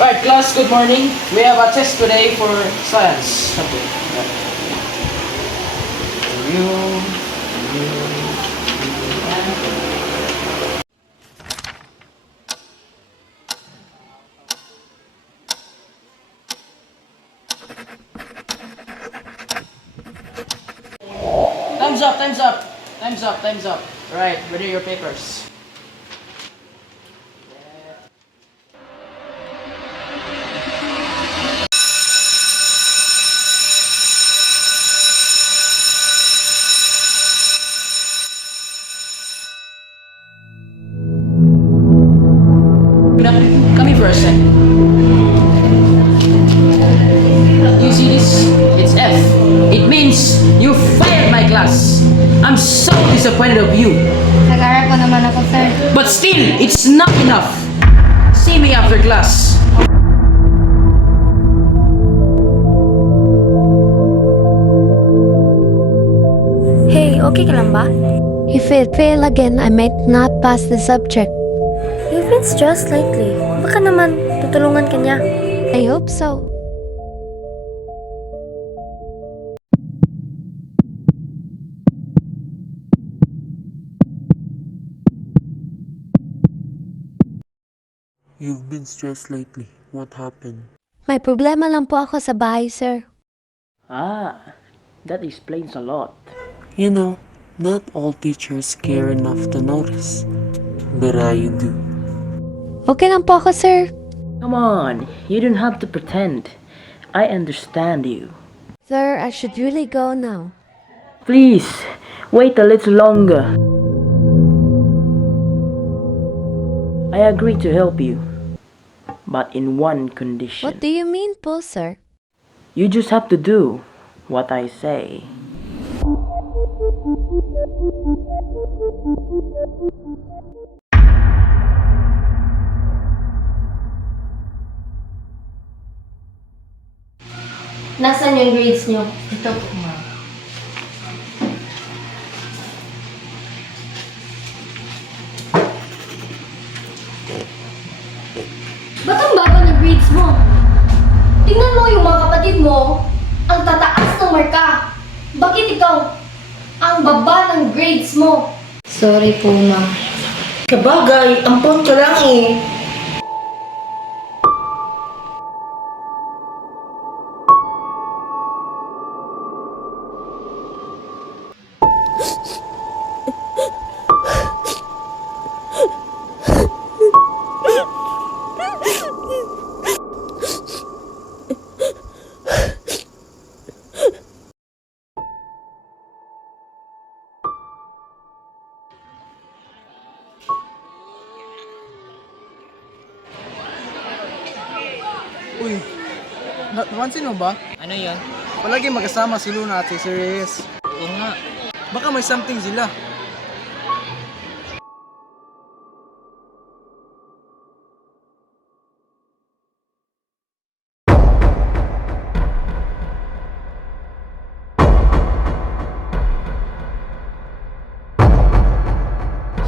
Right, class, good morning. We have a test today for science. Okay. Time's up, time's up. Time's up, time's up. Right, ready your papers. Come here for a second. You see this? It's F. It means you fired my class. I'm so disappointed of you. Nag-aaral po naman ako, sir. But still, it's not enough. See me after class. Hey, okay ka lang ba? If it fail again, I might not pass the subject. You've been stressed lately. Baka naman, tutulungan ka niya. I hope so. You've been stressed lately. What happened? May problema lang po ako sa bahay, sir. Ah, that explains a lot. You know, not all teachers care enough to notice. But I do. Okay lang po ako, sir. Come on, you don't have to pretend. I understand you. Sir, I should really go now. Please, wait a little longer. I agree to help you, but in one condition. What do you mean po, sir? You just have to do what I say. Nasaan yung grades niyo? Ito po, ma'am. Ba't ang baba ng grades mo? Tingnan mo yung mga kapatid mo, ang tataas ng marka. Bakit ikaw, ang baba ng grades mo? Sorry po, ma'am. Kabagay, ampon ka lang eh. Uy, napansin mo ba? Ano yon? Palagi magkasama si Luna at si Sir Reyes. Oo nga. Baka may something sila.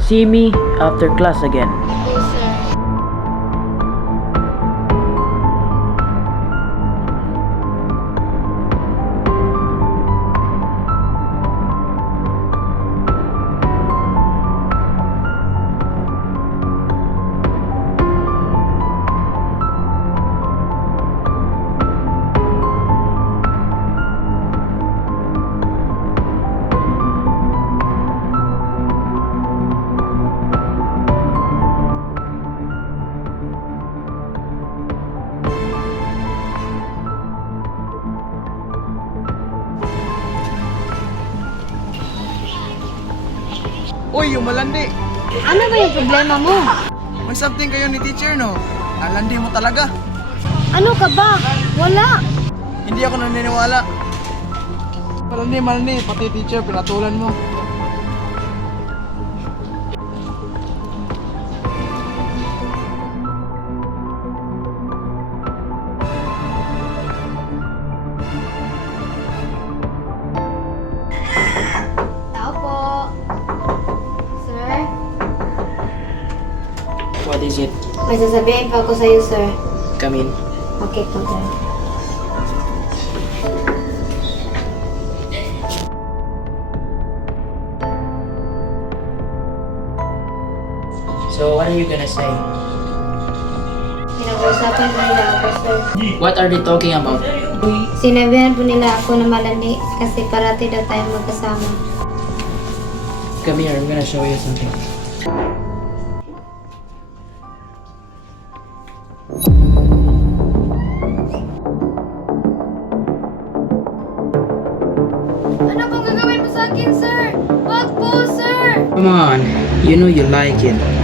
See me after class again. Uy, yung malandi! Ano ba yung problema mo? May something kayo ni teacher, no? Alandi mo talaga. Ano ka ba? Wala. Hindi ako naniniwala. Malandi, pati teacher, pinatulan mo. Tao po. Sir? What is it? May sasabihin pa ako sa'yo, sir. come in. Okay po, sir. So, what are you gonna say? Pinag-uusapan po nila ako, sir. What are they talking about? Sinabihan po nila ako na malandi kasi parati daw tayo magkasama. Come here, I'm gonna show you something. Ano pong gagawin mo sa akin, sir? Wag po, sir! Come on, you know you like it.